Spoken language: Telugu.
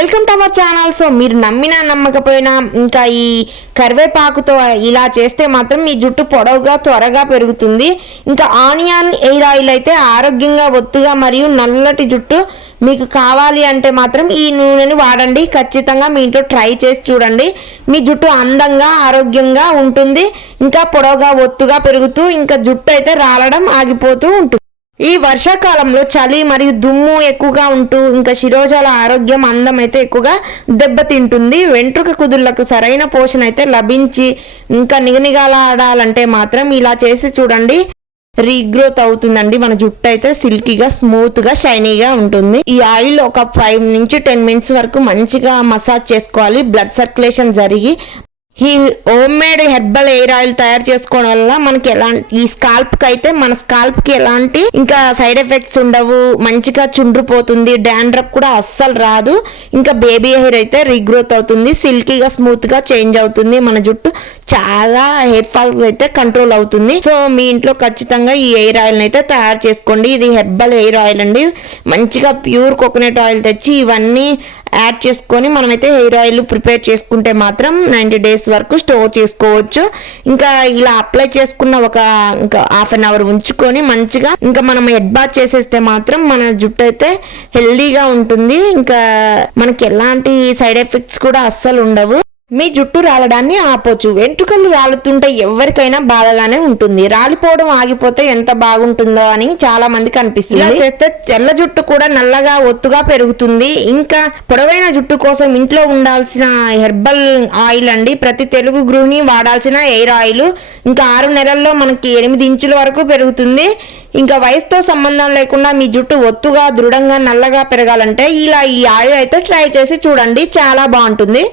Welcome to our channel. So మీరు నమ్మినా నమ్మకపోయినా ఇంకా ఈ కరివేపాకుతో ఇలా చేస్తే మాత్రం మీ జుట్టు పొడవుగా త్వరగా పెరుగుతుంది. ఇంకా ఆనియన్ ఎయిర్ ఆయిల్ అయితే ఆరోగ్యంగా ఒత్తుగా మరియు నల్లటి జుట్టు మీకు కావాలి అంటే మాత్రం ఈ నూనెని వాడండి. ఖచ్చితంగా మీ ఇంట్లో ట్రై చేసి చూడండి. మీ జుట్టు అందంగా ఆరోగ్యంగా ఉంటుంది. ఇంకా పొడవుగా ఒత్తుగా పెరుగుతూ ఇంకా జుట్టు అయితే రాలడం ఆగిపోతూ ఉంటుంది. ఈ వర్షాకాలంలో చలి మరియు దుమ్ము ఎక్కువగా ఉంటూ ఇంకా శిరోజాల ఆరోగ్యం అందం అయితే ఎక్కువగా దెబ్బతింటుంది. వెంట్రుక కుదుళ్లకు సరైన పోషణ అయితే లభించి ఇంకా నిగనిగాలాడాలంటే మాత్రం ఇలా చేసి చూడండి. రీగ్రోత్ అవుతుందండి. మన జుట్టు అయితే సిల్కీగా స్మూత్గా షైనీగా ఉంటుంది. ఈ ఆయిల్ ఒక 5 నుంచి 10 మినిట్స్ వరకు మంచిగా మసాజ్ చేసుకోవాలి. బ్లడ్ సర్క్యులేషన్ జరిగి ఈ home made herbal air oil తయారు చేసుకోవడం వల్ల మనకి ఈ స్కాల్ప్కి అయితే మన స్కాల్ప్కి ఎలాంటి ఇంకా సైడ్ ఎఫెక్ట్స్ ఉండవు. మంచిగా చుండ్రిపోతుంది. డాండ్రఫ్ కూడా అస్సలు రాదు. ఇంకా బేబీ హెయిర్ అయితే రీగ్రోత్ అవుతుంది. సిల్కీగా స్మూత్గా చేంజ్ అవుతుంది. మన జుట్టు చాలా హెయిర్ ఫాల్ అయితే కంట్రోల్ అవుతుంది. సో మీ ఇంట్లో ఖచ్చితంగా ఈ ఎయిర్ ఆయిల్ని అయితే తయారు చేసుకోండి. ఇది హెర్బల్ ఎయిర్ ఆయిల్ అండి. మంచిగా ప్యూర్ కోకోనట్ ఆయిల్ తెచ్చి ఇవన్నీ యాడ్ చేసుకొని మనమైతే హెయిర్ ఆయిల్ ప్రిపేర్ చేసుకుంటే మాత్రం 90 డేస్ వరకు స్టోర్ చేసుకోవచ్చు. ఇంకా ఇలా అప్లై చేసుకున్న ఇంకా హాఫ్ అన్ అవర్ ఉంచుకొని మంచిగా ఇంకా మనం హెడ్ బాత్ చేసేస్తే మాత్రం మన జుట్టు అయితే హెల్దీగా ఉంటుంది. ఇంకా మనకి ఎలాంటి సైడ్ ఎఫెక్ట్స్ కూడా అస్సలు ఉండవు. మీ జుట్టు రాలడాన్ని ఆపొచ్చు. వెంట్రుకలు రాలుతుంటే ఎవరికైనా బాధగానే ఉంటుంది. రాలిపోవడం ఆగిపోతే ఎంత బాగుంటుందో అని చాలా మందికి అనిపిస్తుంది. ఇలా చేస్తే తెల్ల జుట్టు కూడా నల్లగా ఒత్తుగా పెరుగుతుంది. ఇంకా పొడవైన జుట్టు కోసం ఇంట్లో ఉండాల్సిన హెర్బల్ ఆయిల్ అండి. ప్రతి తెలుగు గృహిణి వాడాల్సిన ఎయిర్ ఆయిల్. ఇంకా 6 నెలల్లో మనకి 8 ఇంచుల వరకు పెరుగుతుంది. ఇంకా వయసుతో సంబంధం లేకుండా మీ జుట్టు ఒత్తుగా దృఢంగా నల్లగా పెరగాలంటే ఇలా ఈ ఆయిల్ అయితే ట్రై చేసి చూడండి. చాలా బాగుంటుంది.